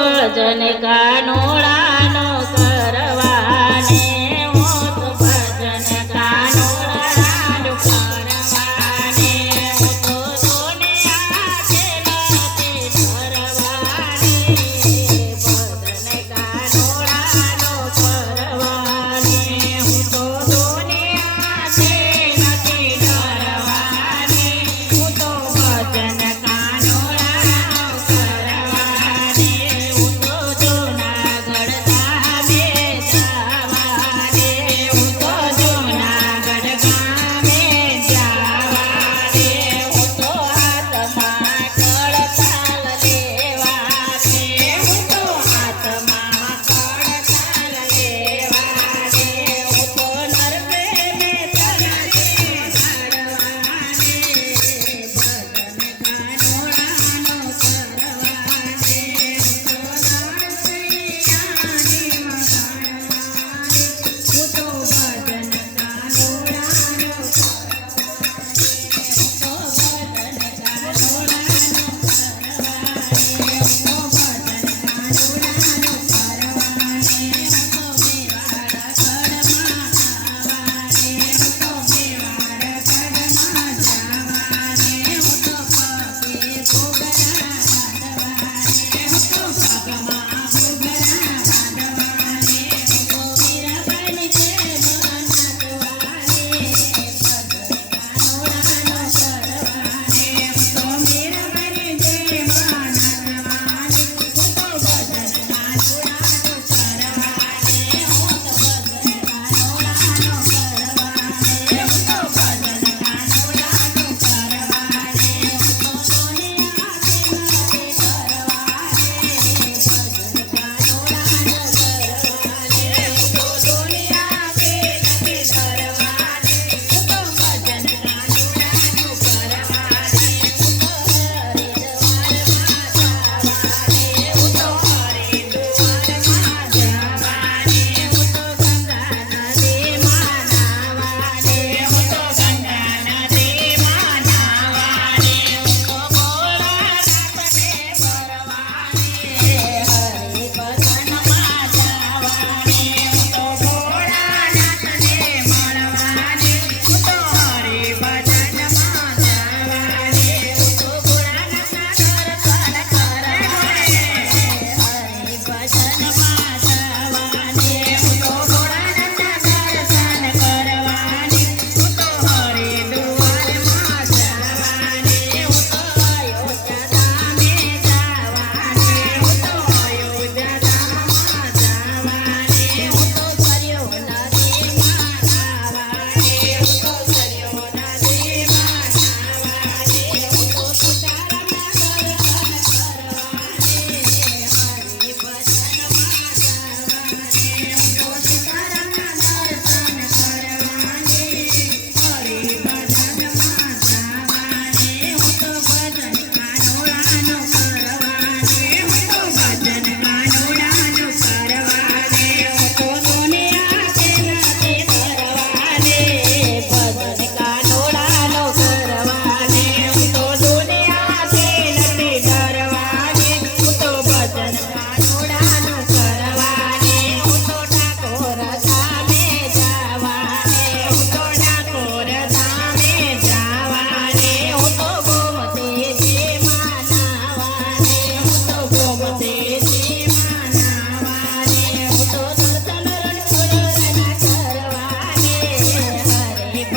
भजन कानोळा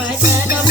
Right.